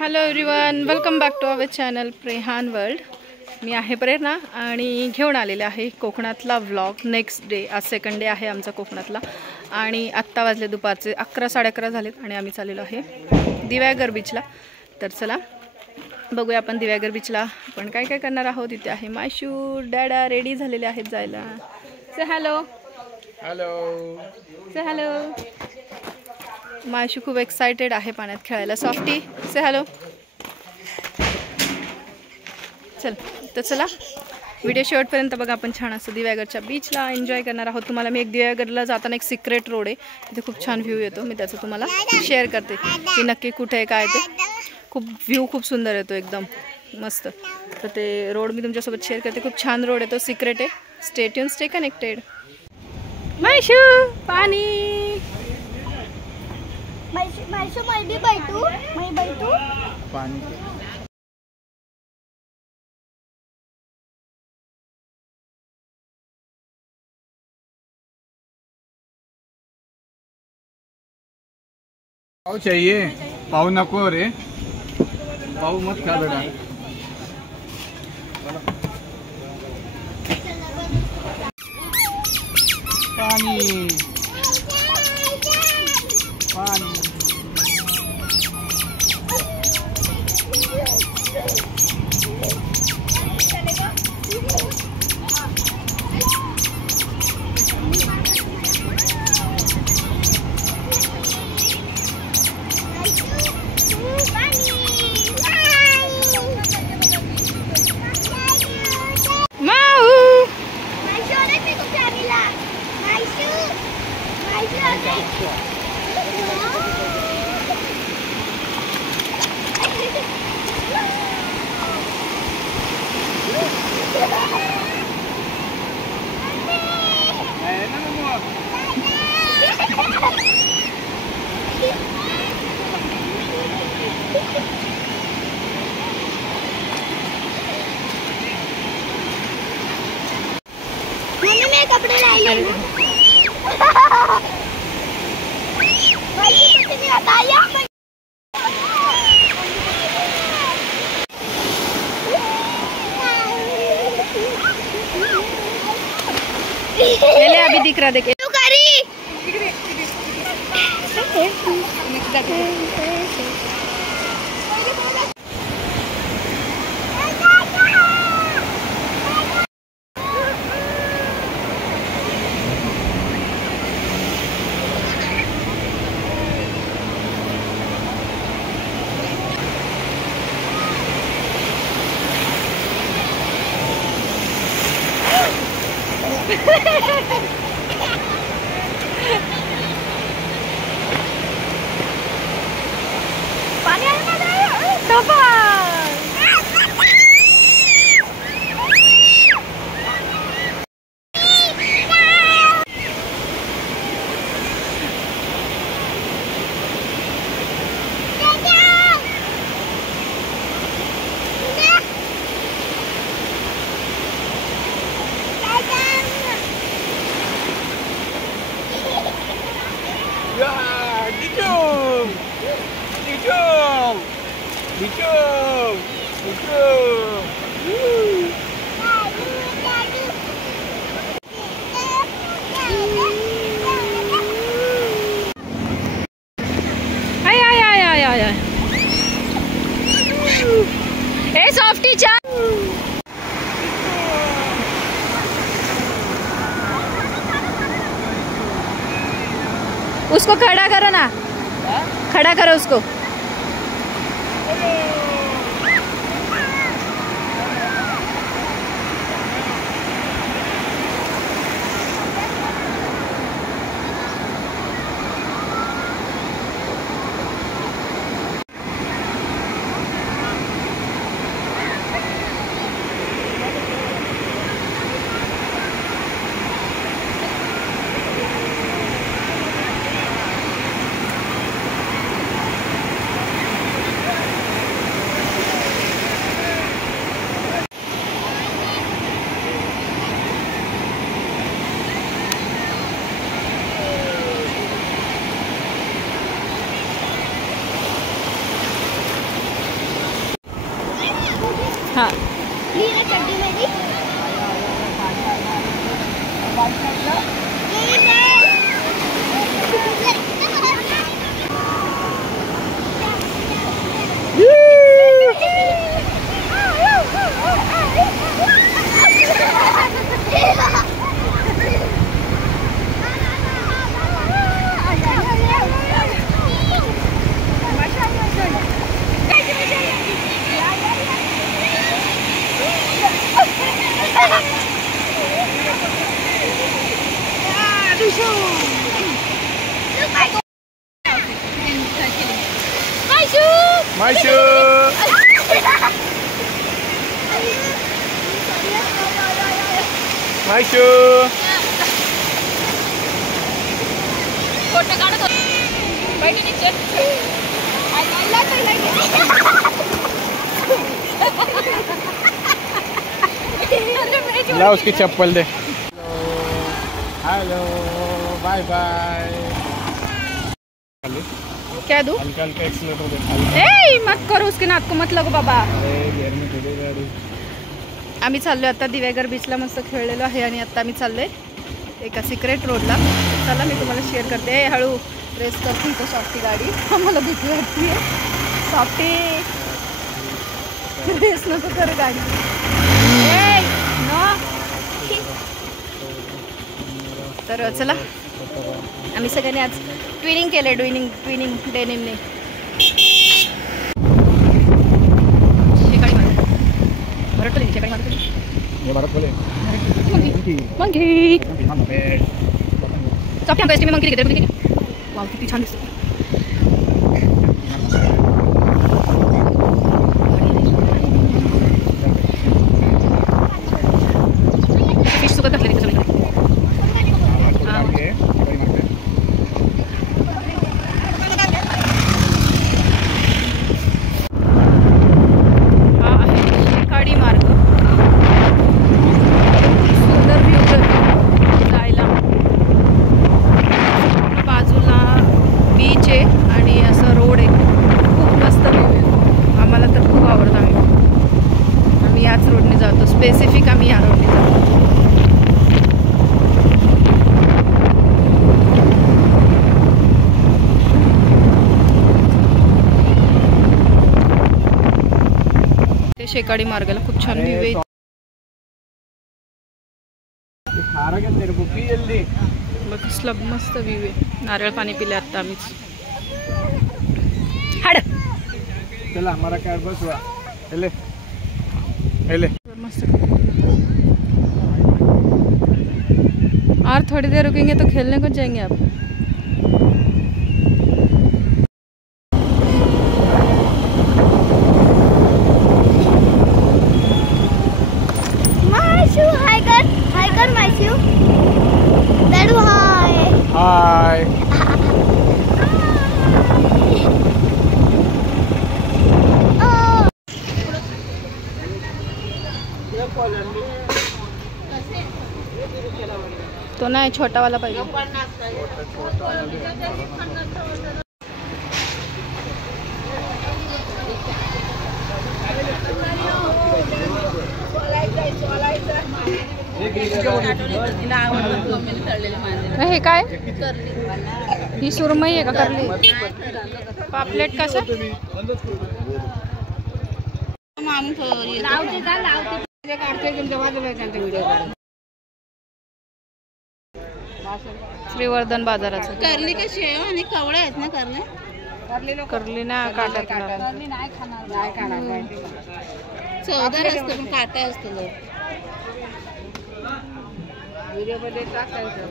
Hello everyone, welcome back to our channel प्रेहान world. मी आहे प्रेरणा आणि घेऊन आलेले आहे कोकणातला व्लॉग. नेक्स्ट डे, आज सेकंड डे आहे आमचा कोकणातला. आणि आत्ता वाजले दुपारचे 11 साडे 11 झालेत आणि आम्ही चाललेलो आहे दिव्यागर बीचला. तर चला बघूया आपण दिव्यागर बीचला आपण काय काय करणार आहोत. इथे आहे मायशू, डॅडा रेडी झालेले आहेत जायला. से हॅलो. हॅलो. से हॅलो. मायशू खूप एक्साइटेड आहे पाण्यात खेळायला. सॉफ्टी से हॅलो. तर चला व्हिडिओ शेवटपर्यंत बघा. आपण छान असं दिव्यागरच्या बीचला एन्जॉय करणार आहोत. तुम्हाला मी एक दिव्यागरला जाताना एक सिक्रेट रोड आहे, तिथे खूप छान व्ह्यू येतो. मी त्याचं तुम्हाला शेअर करते की नक्की कुठे आहे काय ते. खूप व्ह्यू खूप सुंदर येतो, एकदम मस्त. तर ते रोड मी तुमच्यासोबत शेअर करते. खूप छान रोड येतो, सिक्रेट आहे. Stay tuned, stay connected. मायशू पाणी. मायशू मैं बैठू पानी. पाऊ चाहिए? पाऊ नको रे, पाऊ मत खा बेटा. पानी पानी. कपड़े ला ले. ले अभी दिख रहा, देखे ए सॉफ्टी चा. उसको खड़ा करो ना, खड़ा करो उसको. हाँ लीना चड्डी मेरी मायशू मायशू फोटो काढत ला उसकी चप्पल दे। Hello bye bye. क्या दूं? हल्का हल्का एक्सीलेटर दे। ए मत करो उसके नाक को मत लगो बाबा। घेर में ठेवली गाडी। आम्ही चाललोय आता दिव्यागर बीचला मस्त खेळलेलो आहे आणि आता आम्ही चाललोय एका सिक्रेट रोडला। चला मी तुम्हाला शेअर करते। हळू रेस करते तो सॉफ्टी गाडी आम्हाला भीती वाटते। सॉफ्टी रेस नको कर गाडी। ए नो तर चला आम्ही सगळ्यांनी आज ट्विनिंग केले ट्विनिंग डेनिमने। ये भारत बोले मंकी सॉफ्टी हमको एस्टीमेट मंकी दिखे वाव किती छान दिसते। फिश सुकत घातले तिथे सगळीकडे। स्पेसिफिक आम्ही या रोडने जातो। ते शेकाडी मार्गाला खूप छान व्ह्यू आहे। बघ कसला मस्त व्ह्यू आहे। नारळ पाणी पिले आता आम्हीच। हाड चला हमारा कार बस हुआ। हेले हेले मस्त। और थोड़ी देर रुकेंगे तो खेलने को जाएंगे आप। मायशू हाय कर मायशू बेडू हाय हाय। तो नाही छोटा वाला पाहिजे। हे काय ही सुरमई आहे का करली? पापलेट कसं? श्रीवर्धन बाजाराचं करली कशी आहे आणि कवळे आहेत ना करली ना काटा चवदार असतं पण काटा असतो व्हिडिओ मध्ये टाकायचं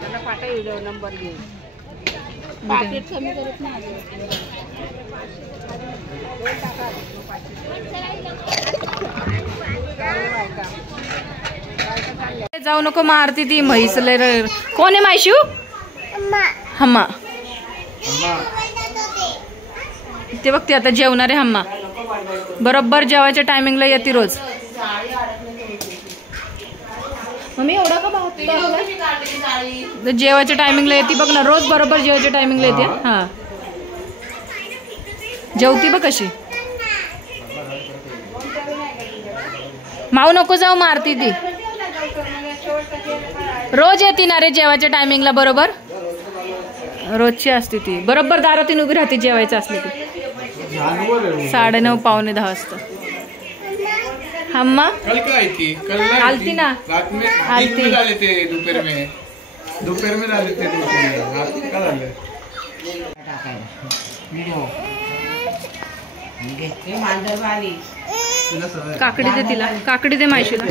त्यांना पाठवा व्हिडिओ नंबर घेऊन पाकिट कमी करत नाही। जाऊ नको मारती ती म्हैस लय। कोण आहे मायशू? हम्मा ते बघते आता जेवणारे हम्मा बरोबर जेवायच्या टायमिंगला येते रोज। मम्मी एवढा का भात जेवायच्या टायमिंगला येते बघ ना रोज बरोबर जेवायच्या टायमिंगला येते। हा जेवती बघ कशी माऊ नको जाऊ, मारती ती. रोज येते ना रे जेवायच्या टायमिंगला बरोबर. रोजची असते ती बरोबर, दारातून उभी राहते जेवायचं असले की. 9:30 9:45 वाजता. हम्मा कल का आई थी? कल ना आलती ना. रात में आलती. दिन में डाले थे, दोपहर में डाले थे, दोपहर में रात में कल डाले. मांजर आली. तिला सवय. काकडी दे तिला, काकडी दे मायशीला.